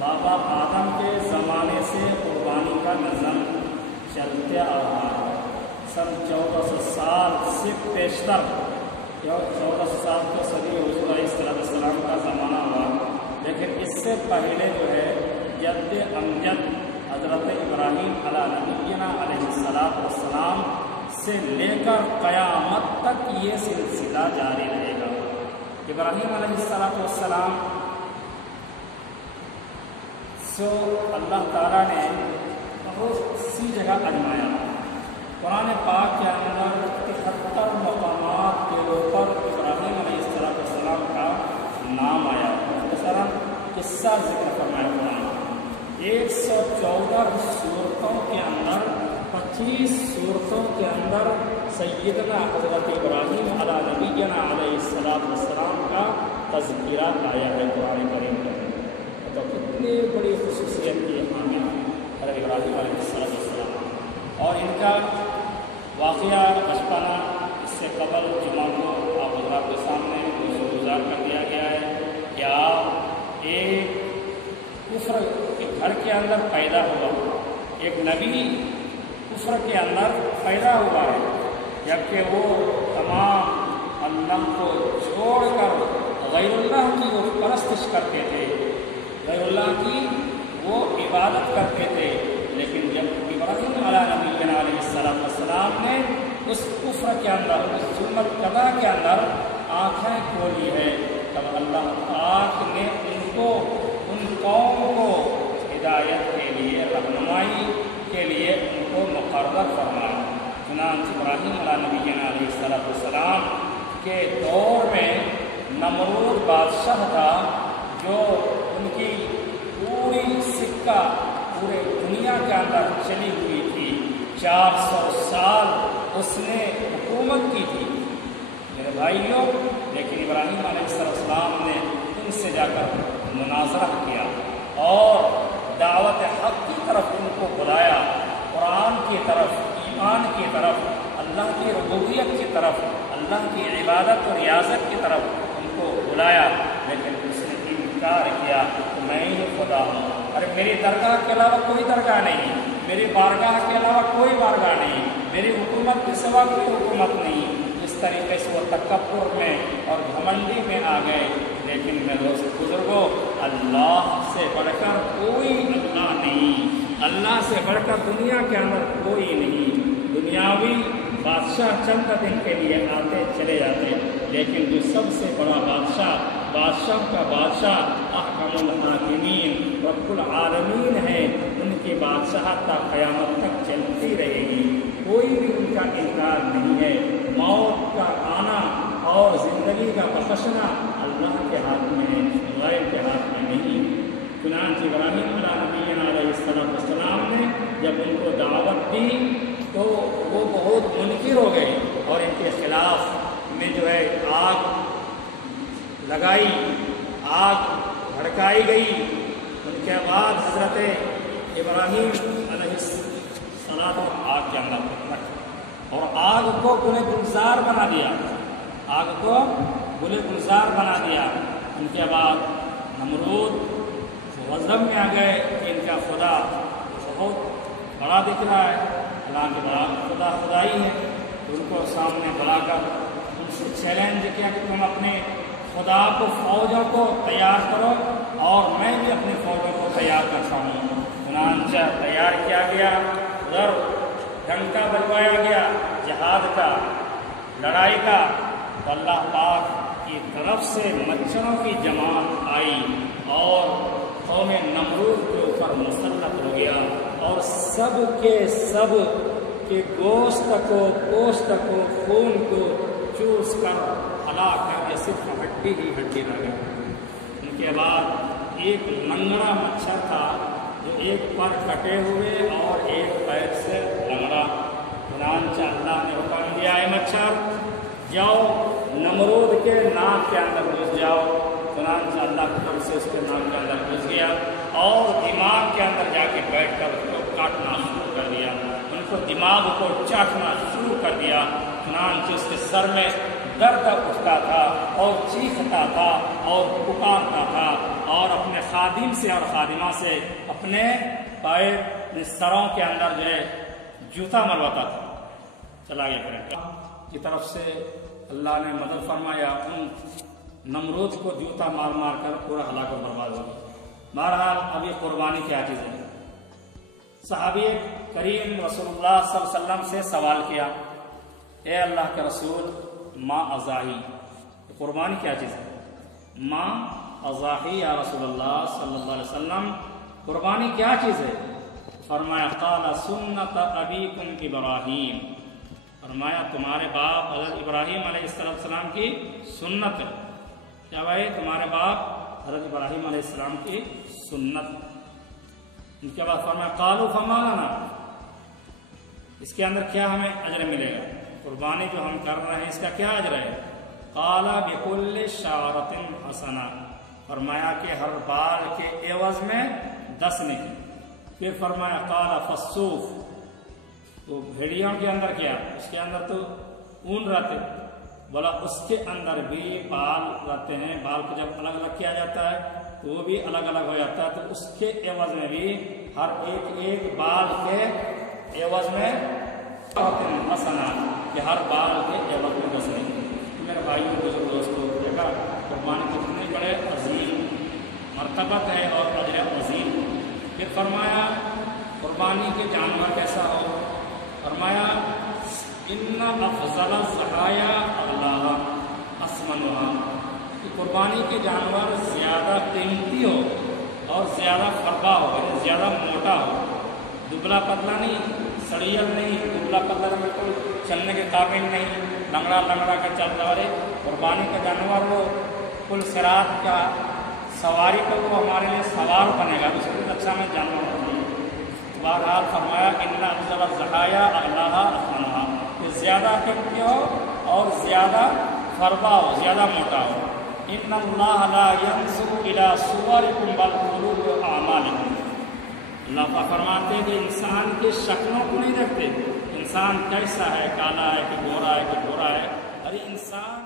بابا آدم کے زمانے سے قربانی کا نظم چلتے آ رہا ہے۔ سن 1400 سال سے پیشتر، 1400 سال تو صدی حضور علیہ السلام کا زمانہ ہوا، لیکن اس سے پہلے جو ہے جد امجد حضرت ابراہیم علیہ نبینا علیہ السلام سے لے کر قیامت تک یہ سلسلہ جاری رہے گا۔ ابراہیم علیہ السلام سو اللہ تعالیٰ نے بہت سی جگہ آزمایا۔ قرآن پاک کے اندر 73 مقامات کے اوپر ابراہیم علیہ السلام کا نام آیا۔ مثلا قصہ ذکر فرمایا قرآن 114 صورتوں کے اندر 25 صورتوں کے اندر سیدنا حضرت ابراہیم علیہ نبینا علیہ السلام کا تذکرہ آیا ہے قرآن کریم کے اندر۔ تو کتنی بڑی خصوصیت کی حامل حضرت ابراہیم علیہ السلام، اور ان کا واقعہ بچپنا اس سے قبل جمعہ کو آپ حضرات کے سامنے گزار کر دیا گیا ہے کہ آپ ایک کفر کے گھر کے اندر پیدا ہوا، ایک نبی کفر کے اندر پیدا ہوا ہے، جبکہ وہ تمام اللہ کو چھوڑ کر غیر اللہ کی وہ پرستش کرتے تھے، غیر اللہ کی وہ عبادت کرتے تھے۔ لیکن جب ابراہیم علیہ نبینا علیہ السلام نے اس کفر کے اندر، اس ظلمت قضا کے اندر آنکھیں کھولی ہے، تب اللہ پاک نے ان کو، ان قوم کو ہدایت کے لیے، رہنمائی کے لیے ان کو مقرر فرمایا۔ چنانچہ ابراہیم علیہ نبینا علیہ السلام کے دور میں نمرود بادشاہ تھا، جو ان کی پوری سکہ پورے دنیا کے اندر چلی ہوئی تھی، 400 سال اس نے حکومت کی تھی میرے بھائیوں۔ لیکن ابراہیم علیہ السلام نے ان سے جا کر مناظرہ کیا اور دعوت حق کی طرف ان کو بلایا، قرآن کی طرف، ایمان کی طرف، اللہ کی ربوبیت کی طرف، اللہ کی عبادت اور ریاضت کی طرف ان کو بلایا۔ لیکن اس نے انکار کیا کہ میں ہی خدا ہوں، ارے میری درگاہ کے علاوہ کوئی درگاہ نہیں، میری بارگاہ کے علاوہ کوئی بارگاہ نہیں، میری حکومت کے سوا کوئی حکومت نہیں۔ اس طریقے سے وہ تکبر میں اور گھمنڈی میں آ گئے۔ لیکن میرے دوست بزرگوں، اللہ سے بڑھ کر کوئی اللہ نہیں، اللہ سے بڑھ کر دنیا کے اندر کوئی نہیں۔ دنیاوی بادشاہ چند دن کے لیے آتے چلے جاتے، لیکن جو سب سے بڑا بادشاہ، بادشاہ کا بادشاہ، احکم الحاکمین، رب العالمین ہے، ان کی بادشاہت تا قیامت تک چلتی رہے گی، کوئی بھی ان کا انکار نہیں ہے۔ موت کا آنا اور زندگی کا بخشنا اللہ کے ہاتھ میں ہے، غیر کے ہاتھ میں نہیں۔ چنانچہ ابراہیم علیہ السلام نے جب ان کو دعوت دی تو وہ بہت منکر ہو گئے اور ان کے خلاف میں جو ہے آگ لگائی، آگ بھڑکائی گئی۔ ان کے بعد حضرت ابراہیم علیہ السلام آگ کے اندر اور آگ کو گلے گلزار بنا دیا، آگ کو گلے گلزار بنا دیا۔ ان کے بعد نمرود غضب میں آ گئے کہ ان کا خدا بہت بڑا دکھ رہا ہے، حالانکہ بڑا خدا خدائی ہے۔ ان کو سامنے بلا کر ان سے چیلنج کیا کہ تم اپنے خدا کو، فوجوں کو تیار کرو اور میں بھی اپنے فوجوں کو تیار کرتا ہوں۔ چنانچہ تیار کیا گیا، ادھر ڈنکا بجوایا گیا جہاد کا، لڑائی کا، تو اللہ پاک کی طرف سے مچھروں کی جماعت آئی اور قوم نمرود کے اوپر مسلط ہو گیا اور سب کے گوشت کو، گوشت کو، خون کو چوس کر ہلاک کر کے صرف ہڈی ہی ہڈی رہ گئی۔ ان کے بعد ایک لنگڑا مچھر تھا جو ایک پر کٹے ہوئے اور ایک پیر سے لنگڑا۔ چنانچہ اللہ نے حکم دیا، اے مچھر جاؤ نمرود کے ناک کے اندر گھس جاؤ۔ چنانچہ اللہ کی طرف سے اس کے ناک کے اندر گھس گیا اور دماغ کے اندر جا کے بیٹھ کر اس کو کاٹنا شروع کر دیا، ان کو دماغ کو چاٹنا شروع کر دیا۔ چنانچہ اس کے سر میں درد اٹھتا تھا اور چیختا تھا اور پکارتا تھا، اور اپنے خادم سے اور خادمہ سے اپنے پائے سروں کے اندر جو ہے جوتا مرواتا تھا. چلا گیا پھر کی طرف سے اللہ نے مدد فرمایا، ان نمرود کو جوتا مار مار کر پورا ہلاک و برباد ہو گیا. بہرحال ابھی قربانی کیا چیز ہے؟ صحابی کریم رسول اللہ صلی اللہ علیہ وسلم سے سوال کیا، اے اللہ کے رسول، ما اضاحی، قربانی کیا چیز ہے؟ ما اضاحی یا رسول اللہ صلی اللہ علیہ وسلم، قربانی کیا چیز ہے؟ فرمایا قال سنت ابیکم ابراہیم، فرمایا تمہارے باپ حضرت ابراہیم علیہ السلام کی سنت ہے. کیا بھائی؟ تمہارے باپ حضرت ابراہیم علیہ السلام کی سنت. ان کے بعد فرمایا قالوا فما لنا، اس کے اندر کیا ہمیں اجر ملے گا؟ قربانی جو ہم کر رہے ہیں اس کا کیا اجر ہے؟ قال بكل شعرۃ حسنہ، فرمایا کہ ہر بال کے عوض میں 10 نیکی. پھر فرمایا قال فالصوف، تو بھیڑیوں کے اندر کیا؟ اس کے اندر تو اون رہتے، بولا اس کے اندر بھی بال رہتے ہیں. بال کو جب الگ الگ کیا جاتا ہے تو وہ بھی الگ الگ ہو جاتا ہے، تو اس کے عوض میں بھی ہر ایک بال کے عوض میں حسنہ، کہ ہر بال کے عوض میں 10 نیکی. میرے بھائیوں بزرگ دوستوں، دیکھا قربانی کتنے بڑے عظیم مرتبت ہے اور اجر عظیم. پھر فرمایا قربانی کے جانور کیسا ہو؟ فرمایا ان افضل الضحایا اللہ اسمنھا، کہ قربانی کے جانور زیادہ قیمتی ہو اور زیادہ فربا ہو، یعنی زیادہ موٹا ہو. دبلا پتلا نہیں، سڑیل نہیں، دبلا پتلا بالکل چلنے کے قابل نہیں، لنگڑا لنگڑا کر چلتا رہے. قربانی کا جانور وہ کل صراط کا سواری پر وہ ہمارے لیے سوار بنے گا، اس سے اچھا میں جانور ہونا چاہیے. بہرحال فرمایا ان افضل الضحایا اللہ اسمنھا، کہ زیادہ قیمتی ہو اور زیادہ فربا ہو، زیادہ موٹا ہو. ان اللہ لا ينظر الى صورکم بل قلوب اعمالکم، اللہ پاک فرماتے ہیں کہ انسان کی شکلوں کو نہیں دیکھتے، انسان کیسا ہے، کالا ہے کہ گورا ہے کہ گورا ہے. ارے انسان